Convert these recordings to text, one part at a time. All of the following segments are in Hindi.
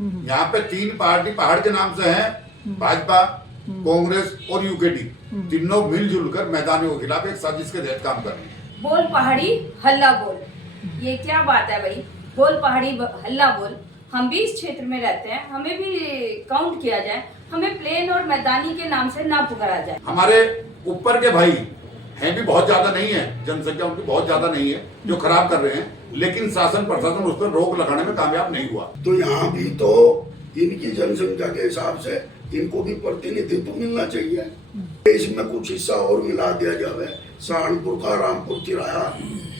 यहाँ पे तीन पार्टी पहाड़ के नाम से है, भाजपा, कांग्रेस और यूकेडी, तीनों मिलजुल कर मैदानियों के खिलाफ एक साजिश के तहत काम कर रहे हैं। बोल पहाड़ी हल्ला बोल, ये क्या बात है भाई? बोल पहाड़ी हल्ला बोल। हम भी इस क्षेत्र में रहते हैं, हमें भी काउंट किया जाए, हमें प्लेन और मैदानी के नाम से ना पुकारा जाए। हमारे ऊपर के भाई हैं भी बहुत ज्यादा नहीं है, जनसंख्या उनकी बहुत ज्यादा नहीं है जो खराब कर रहे हैं, लेकिन शासन प्रशासन उस पर रोक लगाने में कामयाब नहीं हुआ। तो यहाँ भी तो इनकी जनसंख्या के हिसाब से इनको भी प्रतिनिधित्व मिलना चाहिए। इसमें कुछ हिस्सा और मिला दिया जाए। सहारनपुर का रामपुर तिराया,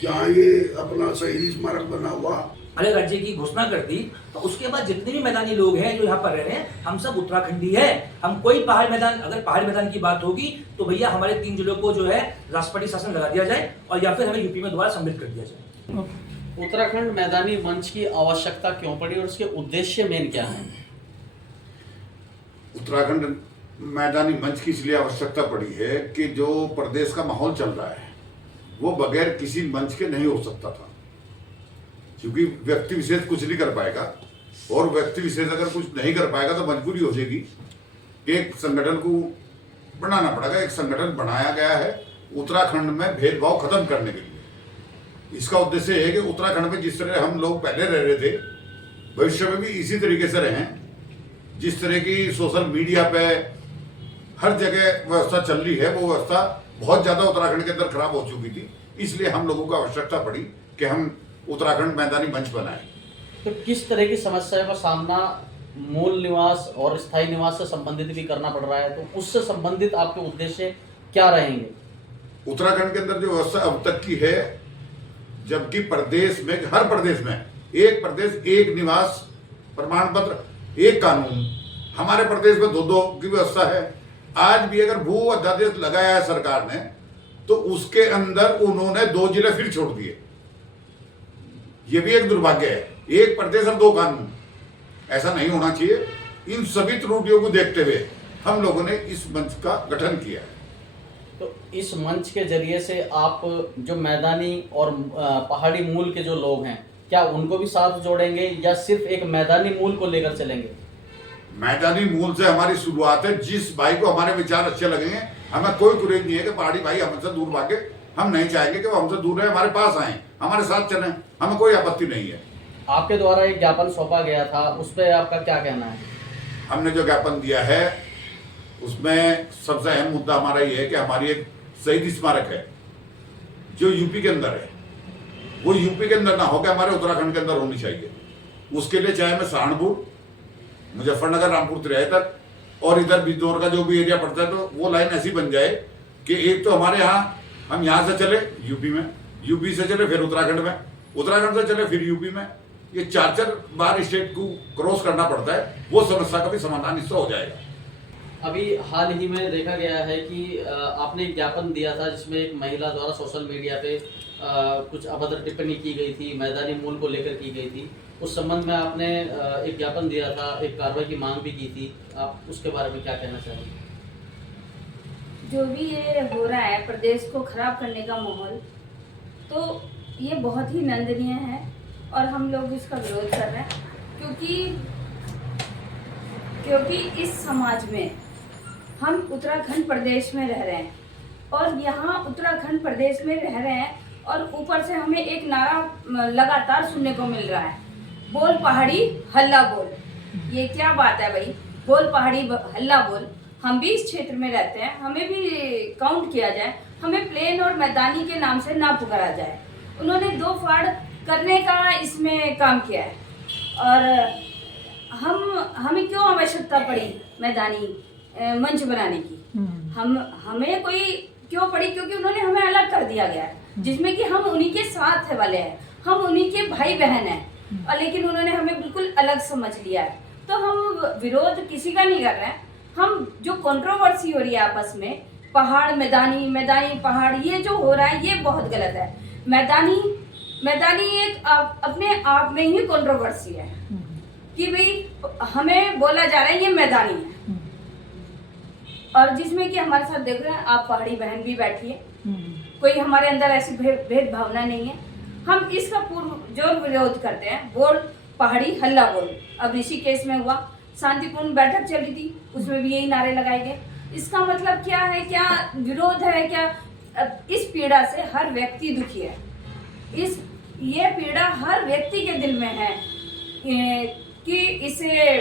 जहाँ ये अपना शहीद स्मारक बना हुआ, अलग राज्य की घोषणा कर दी, तो उसके बाद जितने भी मैदानी लोग हैं जो यहाँ पर रह रहे हैं, हम सब उत्तराखंडी है। हम कोई पहाड़ मैदान, अगर पहाड़ मैदान की बात होगी तो भैया हमारे 3 जिलों को जो है राष्ट्रपति शासन लगा दिया जाए और या फिर हमें यूपी में दोबारा सम्मिलित कर दिया जाए। उत्तराखंड मैदानी मंच की आवश्यकता क्यों पड़ी और उसके उद्देश्य मेन क्या है? उत्तराखंड मैदानी मंच की इसलिए आवश्यकता पड़ी है कि जो प्रदेश का माहौल चल रहा है वो बगैर किसी मंच के नहीं हो सकता था, क्योंकि व्यक्ति विशेष कुछ नहीं कर पाएगा, और व्यक्ति विशेष अगर कुछ नहीं कर पाएगा तो मजबूरी हो जाएगी कि एक संगठन को बनाना पड़ेगा। एक संगठन बनाया गया है उत्तराखंड में भेदभाव खत्म करने के लिए। इसका उद्देश्य है कि उत्तराखंड में जिस तरह हम लोग पहले रह रहे थे, भविष्य में भी इसी तरीके से रहें। जिस तरह की सोशल मीडिया पे हर जगह व्यवस्था चल रही है, वो व्यवस्था बहुत ज्यादा उत्तराखंड के अंदर खराब हो चुकी थी। इसलिए हम लोगों को आवश्यकता पड़ी कि हम उत्तराखंड मैदानी मंच बनाएं। तो किस तरह की समस्या का सामना मूल निवास और स्थायी निवास से संबंधित भी करना पड़ रहा है, तो उससे संबंधित आपके उद्देश्य क्या रहेंगे? उत्तराखंड के अंदर जो व्यवस्था अब तक की है, जबकि प्रदेश में, हर प्रदेश में एक प्रदेश एक निवास प्रमाण पत्र एक कानून, हमारे प्रदेश में 2-2 की व्यवस्था है। आज भी अगर भू अध्यादेश लगाया है सरकार ने, तो उसके अंदर उन्होंने 2 जिले फिर छोड़ दिए। ये भी एक दुर्भाग्य है, एक प्रदेश और 2 कानून, ऐसा नहीं होना चाहिए। इन सभी त्रुटियों को देखते हुए हम लोगों ने इस मंच का गठन किया है। तो इस मंच के जरिए से आप जो मैदानी और पहाड़ी मूल के जो लोग हैं, क्या उनको भी साथ जोड़ेंगे या सिर्फ एक मैदानी मूल को लेकर चलेंगे? मैदानी मूल से हमारी शुरुआत है। जिस भाई को हमारे विचार अच्छे लगेंगे, हमें कोई गुरेज नहीं है कि पहाड़ी भाई हमसे दूर भागे। हम नहीं चाहेंगे कि वो हमसे दूर रहे, हमारे पास आए, हमारे साथ चलें, हमें कोई आपत्ति नहीं है। आपके द्वारा एक ज्ञापन सौंपा गया था, उस पर आपका क्या कहना है? हमने जो ज्ञापन दिया है उसमें सबसे अहम मुद्दा हमारा ये है कि हमारी एक शहीद स्मारक है जो यूपी के अंदर है, वो यूपी के अंदर ना होकर हमारे उत्तराखंड के अंदर होनी चाहिए। उसके लिए चाहे मैं सहारनपुर, मुजफ्फरनगर, रामपुर तिराहे तक और इधर बिजनौर का जो भी एरिया पड़ता है, तो वो लाइन ऐसी बन जाए कि एक तो हमारे यहाँ, हम यहाँ से चले यूपी में, यूपी से चले फिर उत्तराखंड में, उत्तराखंड से चले फिर यूपी में। ये 4-4 बार स्टेट को क्रॉस करना पड़ता है। वो समस्या का भी समाधान इससे हो जाएगा। अभी हाल ही में देखा गया है कि आपने एक ज्ञापन दिया था जिसमें एक महिला द्वारा सोशल मीडिया पे कुछ अभद्र टिप्पणी की गई थी, मैदानी मूल को लेकर की गई थी। उस संबंध में आपने एक ज्ञापन दिया था, एक कार्रवाई की मांग भी की थी। आप उसके बारे में क्या कहना चाहेंगे? जो भी ये हो रहा है प्रदेश को खराब करने का माहौल, तो ये बहुत ही निंदनीय है और हम लोग इसका विरोध कर रहे हैं, क्योंकि इस समाज में हम उत्तराखंड प्रदेश में रह रहे हैं और यहाँ उत्तराखंड प्रदेश में रह रहे हैं और ऊपर से हमें एक नारा लगातार सुनने को मिल रहा है, बोल पहाड़ी हल्ला बोल। ये क्या बात है भाई? बोल पहाड़ी हल्ला बोल। हम भी इस क्षेत्र में रहते हैं, हमें भी काउंट किया जाए, हमें प्लेन और मैदानी के नाम से ना पुकारा जाए। उन्होंने 2 फाड़ करने का इसमें काम किया है और हमें क्यों आवश्यकता पड़ी मैदानी मंच बनाने की? हमें कोई क्यों पड़ी? क्योंकि उन्होंने हमें अलग कर दिया गया है, जिसमें कि हम उन्हीं के साथ वाले हैं, हम उन्हीं के भाई बहन हैं, और लेकिन उन्होंने हमें बिल्कुल अलग समझ लिया है। तो हम विरोध किसी का नहीं कर रहे हैं। हम जो कंट्रोवर्सी हो रही है आपस में, पहाड़ मैदानी, मैदानी पहाड़, ये जो हो रहा है ये बहुत गलत है। मैदानी एक अपने आप में ही कंट्रोवर्सी है कि भाई हमें बोला जा रहा है ये मैदानी है, और जिसमें कि हमारे साथ देख रहे हैं आप पहाड़ी बहन भी बैठी है, कोई हमारे अंदर ऐसी भेद भावना नहीं है। हम इसका पूर्व जोर विरोध करते हैं। बोल पहाड़ी हल्ला बोल। अब ऋषिकेश में हुआ, शांतिपूर्ण बैठक चल रही थी, उसमें भी यही नारे लगाए गए। इसका मतलब क्या है, क्या विरोध है क्या? इस पीड़ा से हर व्यक्ति दुखी है। ये पीड़ा हर व्यक्ति के दिल में है कि इसे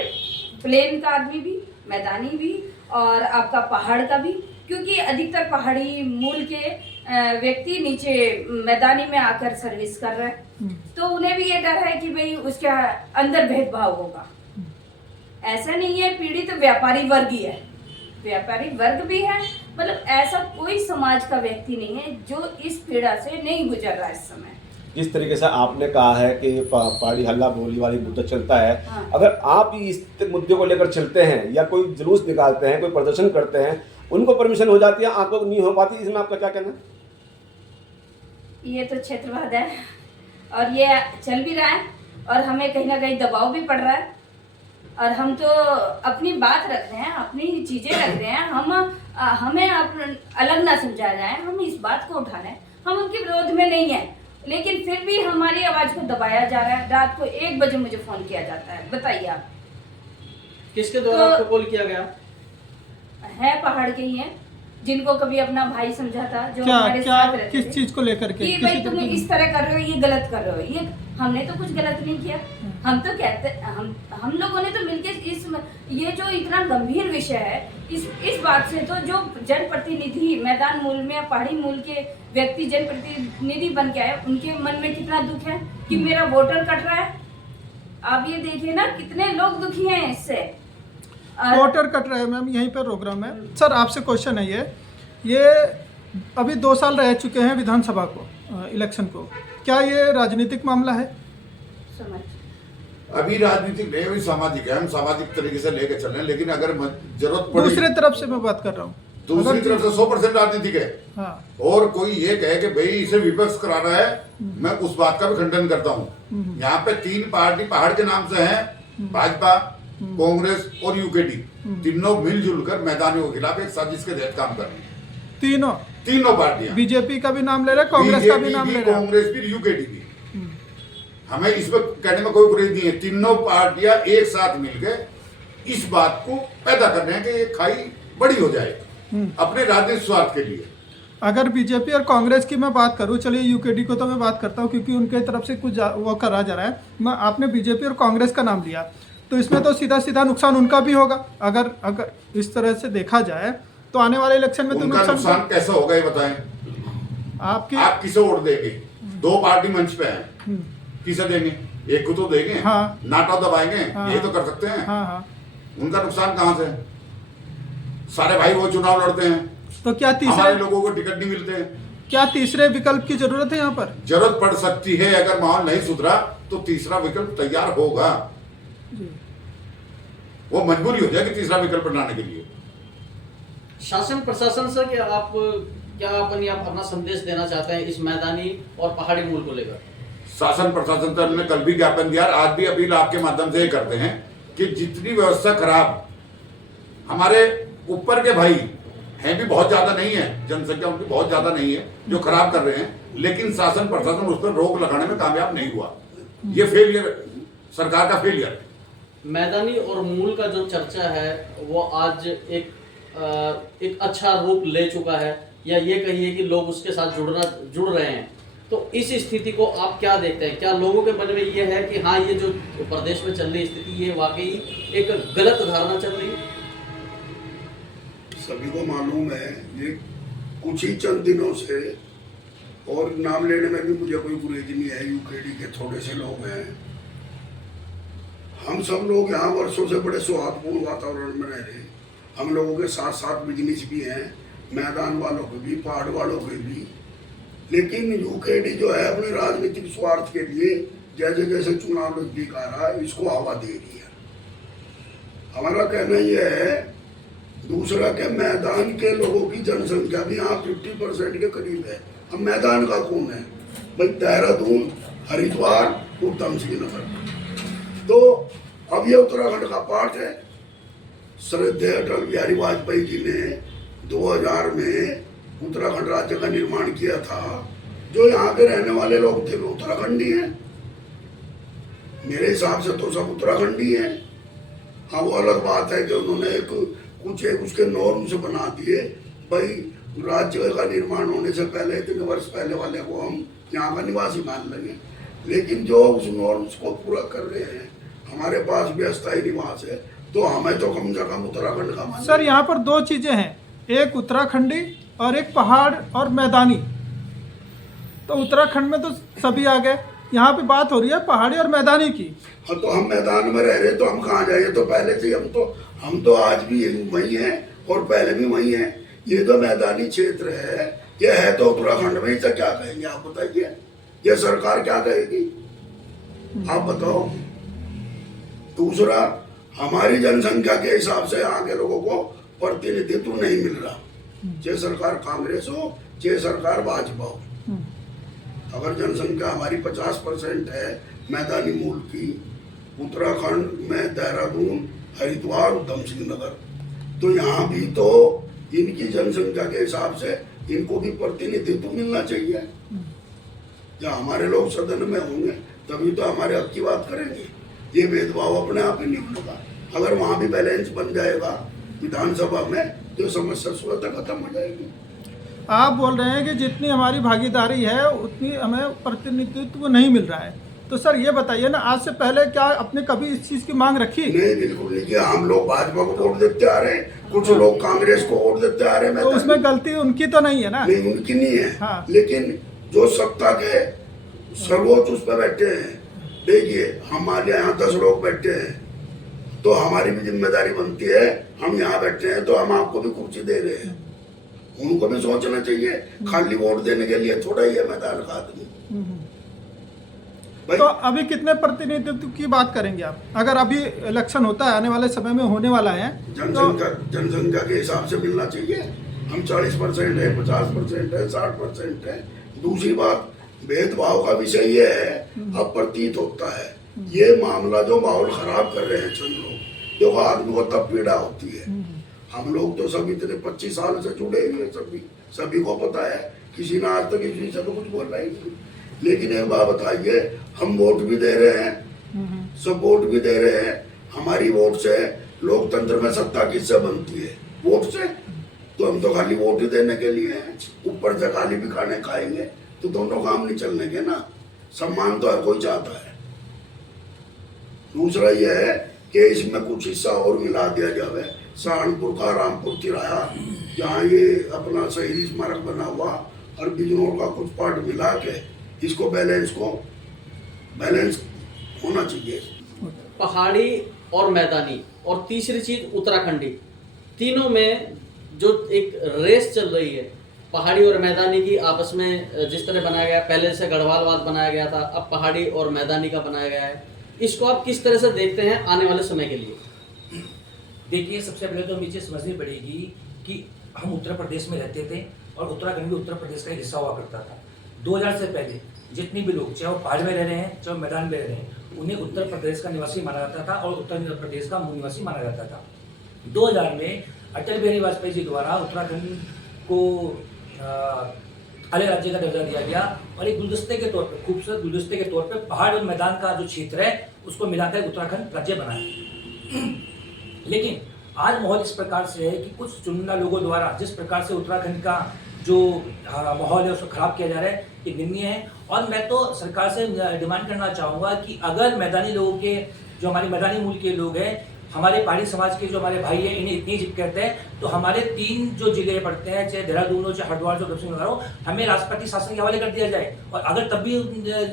प्लेन का आदमी भी, मैदानी भी और आपका पहाड़ का भी, क्योंकि अधिकतर पहाड़ी मूल के व्यक्ति नीचे मैदानी में आकर सर्विस कर रहे हैं, तो उन्हें भी ये डर है कि भाई उसके अंदर भेदभाव होगा। ऐसा नहीं है, पीड़ित तो व्यापारी वर्ग ही है, व्यापारी वर्ग भी है। मतलब ऐसा कोई समाज का व्यक्ति नहीं है जो इस पीड़ा से नहीं गुजर रहा इस समय। जिस तरीके से आपने कहा है कि पहाड़ी हल्ला बोली वाली मुद्दा चलता है, हाँ। अगर आप इस मुद्दे को लेकर चलते हैं या कोई जुलूस निकालते हैं, कोई प्रदर्शन करते हैं, उनको परमिशन हो जाती है, आपको नहीं हो पाती, इसमें आपका क्या कहना है? ये तो क्षेत्रवाद है और ये चल भी रहा है और हमें कहीं ना कहीं दबाव भी पड़ रहा है और हम तो अपनी बात रख रहे हैं, अपनी चीजें रख रहे हैं। हमें अलग ना समझा जाए, हम इस बात को उठा रहे हैं। हम उनके विरोध में नहीं है, लेकिन फिर भी हमारी आवाज को दबाया जा रहा है। रात को 1 बजे मुझे फोन किया जाता है, बताइए आप। किसके द्वारा आपको कॉल किया गया? है पहाड़ के ही हैं, जिनको कभी अपना भाई समझा था, जो क्या हमारे क्या साथ रहते किस थे। चीज को लेकर के? कि भाई तुम इस तरह कर रहे हो, ये गलत कर रहे हो। ये हमने तो कुछ गलत नहीं किया। हम तो कहते हम लोगों ने तो मिलके ये जो इतना गंभीर विषय है, इस बात से तो जो जनप्रतिनिधि मैदान मूल में या पहाड़ी मूल के व्यक्ति जनप्रतिनिधि बन के आए, उनके मन में कितना दुख है कि मेरा वोटर कट रहा है। आप ये देखिए ना, कितने लोग दुखी हैं इससे। वोटर कट रहे हैं मैम, यहीं पर प्रोग्राम है। सर आपसे क्वेश्चन है ये अभी 2 साल रह चुके हैं विधानसभा को, इलेक्शन को, क्या ये राजनीतिक मामला है? समझ अभी राजनीतिक नहीं, अभी सामाजिक है। हम सामाजिक तरीके से लेके चल रहे हैं, लेकिन अगर जरूरत पड़ी, दूसरे तरफ से मैं बात कर रहा हूँ, दूसरी तरफ से 100% राजनीतिक है। हाँ। और कोई ये कहे कि भाई इसे विपक्ष कराना है, मैं उस बात का भी खंडन करता हूँ। यहाँ पे 3 पार्टी पहाड़ के नाम से है, भाजपा, कांग्रेस और यूकेडी, तीनों मिलजुल कर मैदानियों के खिलाफ एक साजिश के तहत काम कर रही है। तीनों पार्टियां, बीजेपी का भी नाम ले रहे हैं, कांग्रेस का भी नाम ले रहे हैं, कांग्रेस भी, यूकेडी भी। हमें इसमें कहने में कोई गुरेज नहीं है। तीनों पार्टियां एक साथ मिलकर इस बात को पैदा कर रहे हैं कि ये खाई बड़ी हो जाए अपने राजनीतिक स्वार्थ के लिए। अगर बीजेपी और कांग्रेस की मैं बात करूं, चलिए यूकेडी को तो मैं बात करता हूं क्योंकि उनके तरफ से कुछ वो करा जा रहा है। मैं आपने बीजेपी और कांग्रेस का नाम लिया, तो इसमें तो सीधा सीधा नुकसान उनका भी होगा। अगर इस तरह से देखा जाए तो आने वाले इलेक्शन में तो नुकसान कैसा होगा ये बताएं। आप किसे वोट देंगे? 2 पार्टी मंच पे है, किसे देंगे? एक को तो देंगे। हाँ। नाटा दबाएंगे। हाँ। ये तो कर सकते हैं। हाँ। उनका नुकसान कहां से? सारे भाई वो चुनाव लड़ते हैं, तो क्या हमारे लोगों को टिकट नहीं मिलते हैं। क्या तीसरे विकल्प की जरूरत है यहाँ पर? जरूरत पड़ सकती है। अगर माहौल नहीं सुधरा तो तीसरा विकल्प तैयार होगा। वो मजबूरी हो जाएगी तीसरा विकल्प बनाने के लिए। शासन प्रशासन से क्या आप अपना संदेश देना चाहते हैं इस मैदानी और पहाड़ी मूल को लेकर? शासन प्रशासन से हमने कल भी ज्ञापन दिया, आज भी अपील आपके माध्यम से ही करते हैं कि जितनी व्यवस्था खराब, हमारे ऊपर के भाई हैं भी बहुत ज्यादा नहीं है, जनसंख्या उनकी बहुत ज्यादा नहीं है जो खराब कर रहे हैं, लेकिन शासन प्रशासन उस पर रोक लगाने में कामयाब नहीं हुआ। ये फेलियर, सरकार का फेलियर है। मैदानी और मूल का जो चर्चा है वो आज एक अच्छा रूप ले चुका है, या ये कहिए कि लोग उसके साथ जुड़ रहे हैं। तो इस स्थिति को आप क्या देखते हैं? क्या लोगों के मन में ये है कि हाँ, ये जो प्रदेश में चल रही स्थिति ये वाकई एक गलत धारणा चल रही है? सभी को मालूम है, ये कुछ ही चंद दिनों से, और नाम लेने में भी मुझे कोई गुरेज नहीं है, यूकेडी के थोड़े से लोग हैं। हम सब लोग यहाँ वर्षों से बड़े सौहार्दपूर्ण वातावरण में रह रहे हैं। हम लोगों के साथ साथ बिजनेस भी हैं, मैदान वालों के भी, पहाड़ वालों के भी। लेकिन यूकेडी जो है अपने राजनीतिक स्वार्थ के लिए जैसे जैसे चुनाव नजदीक आ रहा है इसको हवा दे रही है। हमारा कहना यह है, दूसरा के मैदान के लोगों की जनसंख्या भी यहाँ 50% के करीब है। अब मैदान का कौन है भाई? देहरादून, हरिद्वार, उधम सिंह नगर। तो अब ये उत्तराखंड का पार्ट है। श्रद्धेय अटल बिहारी वाजपेयी जी ने 2000 में उत्तराखंड राज्य का निर्माण किया था। जो यहाँ के रहने वाले लोग थे वो उत्तराखंडी हैं। मेरे हिसाब से तो सब उत्तराखंडी है। हाँ, वो अलग बात है कि उन्होंने कुछ उसके नॉर्म्स बना दिए, भाई राज्य का निर्माण होने से पहले इतने वर्ष पहले वाले को हम यहाँ का निवासी मान लेंगे, लेकिन जो उस नॉर्म्स को पूरा कर रहे हैं, हमारे पास भी अस्थायी निवास है, तो हमें तो कम से कम उत्तराखंड का मान। सर यहाँ पर दो चीज़ें हैं, एक उत्तराखंडी और एक पहाड़ और मैदानी। तो उत्तराखंड में तो सभी आ गए, यहाँ पे बात हो रही है पहाड़ी और मैदानी की। हाँ, तो हम मैदान में रह रहे तो हम कहाँ जाए? तो पहले से हम तो आज भी वही हैं और पहले भी वही हैं। ये तो मैदानी क्षेत्र है, ये है तो उत्तराखंड में, इसे क्या कहेंगे आप बताइए? ये सरकार क्या कहेगी आप बताओ? दूसरा, हमारी जनसंख्या के हिसाब से यहाँ के लोगों को प्रतिनिधित्व नहीं मिल रहा, चाहे सरकार कांग्रेस हो चाहे सरकार भाजपा हो। अगर जनसंख्या हमारी 50% है मैदानी मूल की, उत्तराखंड में देहरादून, हरिद्वार, उधम सिंह नगर, तो यहाँ भी तो इनकी जनसंख्या के हिसाब से इनको भी प्रतिनिधित्व मिलना चाहिए। जब हमारे लोग सदन में होंगे तभी तो हमारे हक की बात करेंगे। ये भेदभाव अपने आप ही नहीं होगा। अगर वहाँ भी बैलेंस बन जाएगा विधानसभा में तो समस्या स्वतः खत्म हो जाएगी। आप बोल रहे हैं कि जितनी हमारी भागीदारी है उतनी हमें प्रतिनिधित्व नहीं मिल रहा है, तो सर ये बताइए ना, आज से पहले क्या आपने कभी इस चीज़ की मांग रखी? नहीं, बिल्कुल नहीं किया। हम लोग भाजपा को वोट देते आ रहे हैं, कुछ लोग कांग्रेस को वोट देते आ रहे हैं। तो उसमें गलती उनकी तो नहीं है ना? नहीं, उनकी नहीं है। हाँ। लेकिन जो सत्ता के सर्वोच्च उस पर बैठे हैं, देखिए हमारे यहाँ 10 लोग बैठे हैं, तो हमारी भी जिम्मेदारी बनती है। हम यहाँ बैठे हैं तो हम आपको भी कुर्सी दे रहे हैं, उनको भी सोचना चाहिए। खाली वोट देने के लिए थोड़ा ही है मैदान का आदमी। तो अभी कितने प्रतिनिधित्व की बात करेंगे आप? अगर अभी इलेक्शन होता है, आने वाले समय में होने वाला है, जनसंख्या के हिसाब से मिलना चाहिए। हम 40% है, 50% है, 60% है। दूसरी बात, भेदभाव का विषय ये है, अब प्रतीत होता है ये मामला जो माहौल खराब कर रहे हैं चंद लोग, देखो आदमी को तब पीड़ा होती है। हम लोग तो सब इतने 25 साल से जुड़े हुए, सभी को पता है, किसी ने आज तक इस विषय को कुछ बोल रहा ही नहीं। लेकिन एक बात बताइए, हम वोट भी दे रहे हैं, सब वोट भी दे रहे हैं, हमारी वोट से लोकतंत्र में सत्ता किससे बनती है? वोट से। तो हम तो खाली वोट ही देने के लिए हैं, ऊपर से खाली भी खाने खाएंगे तो दोनों काम नहीं चलने के ना। सम्मान तो हर कोई चाहता है। दूसरा यह है कि इसमें कुछ हिस्सा और मिला दिया जाए, सहारनपुर का रामपुर तिराया जहाँ ये अपना शहीद स्मारक बना हुआ और बिजनौर का कुछ पार्ट मिला के इसको बैलेंस होना चाहिए। पहाड़ी और मैदानी और तीसरी चीज उत्तराखंडी, तीनों में जो एक रेस चल रही है पहाड़ी और मैदानी की आपस में, जिस तरह बनाया गया, पहले से गढ़वालवाद बनाया गया था, अब पहाड़ी और मैदानी का बनाया गया है, इसको आप किस तरह से देखते हैं आने वाले समय के लिए? देखिए, सबसे पहले तो मुझे समझनी पड़ेगी कि हम उत्तर प्रदेश में रहते थे और उत्तराखंड भी उत्तर प्रदेश का एक हिस्सा हुआ करता था। 2000 से पहले जितनी भी लोग, चाहे वो पहाड़ में रह रहे हैं चाहे मैदान में रह रहे हैं, उन्हें उत्तर प्रदेश का निवासी माना जाता था और उत्तर प्रदेश का मूल निवासी माना जाता था। 2000 में अटल बिहारी वाजपेयी जी द्वारा उत्तराखंड को अलग राज्य का दर्जा दिया गया और एक गुलदस्ते के तौर पर, खूबसूरत गुलदस्ते के तौर पर पहाड़ और मैदान का जो क्षेत्र है उसको मिलाकर उत्तराखंड राज्य बनाया। लेकिन आज माहौल इस प्रकार से है कि कुछ चुनिंदा लोगों द्वारा जिस प्रकार से उत्तराखंड का जो माहौल है उसको खराब किया जा रहा है, ये निंदनीय है। और मैं तो सरकार से डिमांड करना चाहूँगा कि अगर मैदानी लोगों के, जो हमारे मैदानी मूल के लोग हैं, हमारे पहाड़ी समाज के जो हमारे भाई हैं, इन्हें इतनी इज्जत करते हैं, तो हमारे 3 जो जिले पड़ते हैं, चाहे देहरादून हो, चाहे हरिद्वार, चाहे उधम सिंह नगर हो, हमें राष्ट्रपति शासन के हवाले कर दिया जाए। और अगर तब भी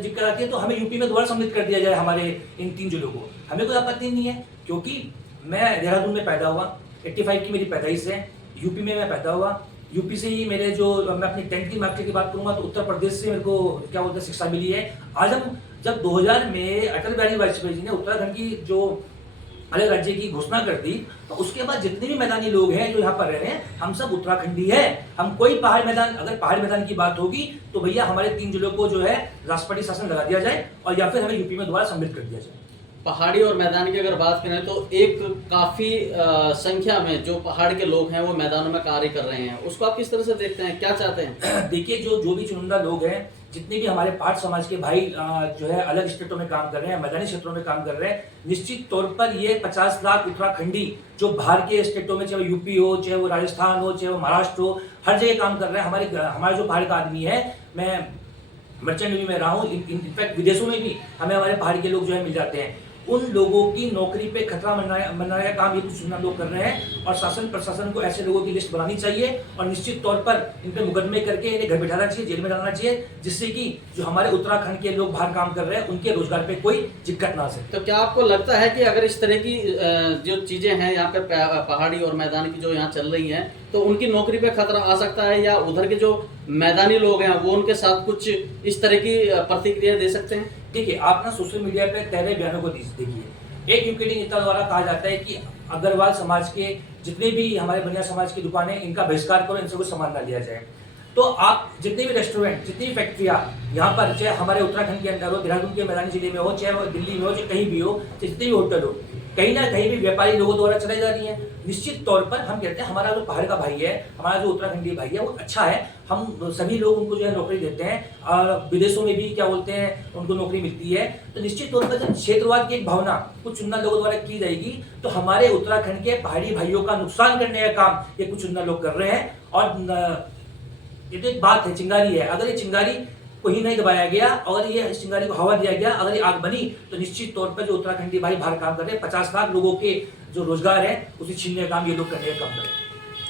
दिक्कत आती है तो हमें यूपी में दोबारा सम्मिलित कर दिया जाए हमारे इन 3 जिलों को। हमें कोई आपत्ति नहीं है, क्योंकि मैं देहरादून में पैदा हुआ, 85 की मेरी पैदाइश है, यूपी में मैं पैदा हुआ, यूपी से ही मेरे जो, मैं अपनी 10th की मार्क्स की बात करूंगा तो उत्तर प्रदेश से मेरे को क्या बोलते हैं शिक्षा मिली है। आज हम जब 2000 में अटल बिहारी वाजपेयी जी ने उत्तराखंड की जो अलग राज्य की घोषणा कर दी, तो उसके बाद जितने भी मैदानी लोग हैं जो यहाँ पर रह रहे हैं, हम सब उत्तराखंडी है। हम कोई पहाड़ मैदान, अगर पहाड़ मैदान की बात होगी तो भैया हमारे 3 जिलों को जो है राष्ट्रपति शासन लगा दिया जाए और या फिर हमें यूपी में दोबारा सम्मिलित कर दिया जाए। पहाड़ी और मैदान की अगर बात करें तो एक काफी संख्या में जो पहाड़ के लोग हैं वो मैदानों में कार्य कर रहे हैं, उसको आप किस तरह से देखते हैं, क्या चाहते हैं? देखिए, जो भी चुनिंदा लोग हैं जितने भी हमारे पाठ समाज के भाई जो है अलग स्टेटों में काम कर रहे हैं, मैदानी क्षेत्रों में काम कर रहे हैं, निश्चित तौर पर ये 50 लाख उत्तराखंडी जो बाहर के स्टेटों में, चाहे वो यूपी हो, चाहे वो राजस्थान हो, चाहे वो महाराष्ट्र हो, हर जगह काम कर रहे हैं। हमारा जो पहाड़ का आदमी है, मैं मर्चेंट नेवी में रहा हूँ, इनफैक्ट विदेशों में भी हमें हमारे पहाड़ी के लोग जो है मिल जाते हैं। उन लोगों की नौकरी पे खतरा मंडराने का काम ये कुछ चुना लोग कर रहे हैं और शासन प्रशासन को ऐसे लोगों की लिस्ट बनानी चाहिए और निश्चित तौर पर इन पे मुकदमे करके इन्हें घर बिठाना चाहिए, जेल में डालना चाहिए, जिससे कि जो हमारे उत्तराखंड के लोग बाहर काम कर रहे हैं उनके रोजगार पे कोई दिक्कत ना आ सके। तो क्या आपको लगता है कि अगर इस तरह की जो चीजें हैं यहाँ पे पहाड़ी और मैदानी की जो यहाँ चल रही हैं, तो उनकी नौकरी पे खतरा आ सकता है, या उधर के जो मैदानी लोग हैं वो उनके साथ कुछ इस तरह की प्रतिक्रिया दे सकते हैं? देखिए, आप ना सोशल मीडिया पे तैरे बयानों को देखिए। एक यूकेडी नेता द्वारा कहा जाता है कि अग्रवाल समाज के जितने भी हमारे बनिया समाज की दुकानें, इनका बहिष्कार करो, इनसे कुछ सामान ना लिया जाए। तो आप जितने भी रेस्टोरेंट, जितनी भी फैक्ट्रियाँ यहाँ पर, चाहे हमारे उत्तराखंड के अंदर हो, देहरादून के मैदानी जिले में हो, चाहे वो दिल्ली में हो, चाहे कहीं भी हो, जितने भी होटल हो, कहीं ना कहीं भी व्यापारी लोगों द्वारा चलाई जा रही है। निश्चित तौर पर हम कहते हैं हमारा जो पहाड़ का भाई है, हमारा जो उत्तराखंडी भाई है, वो अच्छा है। हम सभी लोग उनको जो है नौकरी देते हैं और विदेशों में भी क्या बोलते हैं उनको नौकरी मिलती है। तो निश्चित तौर पर जब क्षेत्रवाद की एक भावना कुछ चुनिंदा लोगों द्वारा की जाएगी तो हमारे उत्तराखंड के पहाड़ी भाइयों का नुकसान करने का काम ये कुछ चुनिंदा लोग कर रहे हैं। और ये तो एक बात है, चिंगारी है, अगर ये चिंगारी को ही नहीं दबाया गया और ये इस चिंगारी को हवा दिया गया, अगर ये आग बनी, तो निश्चित तौर पर जो उत्तराखंडी भाई बाहर काम कर रहे हैं, 50 लाख लोगों के जो रोजगार है उसे छीनने का काम ये लोग करने का काम करें।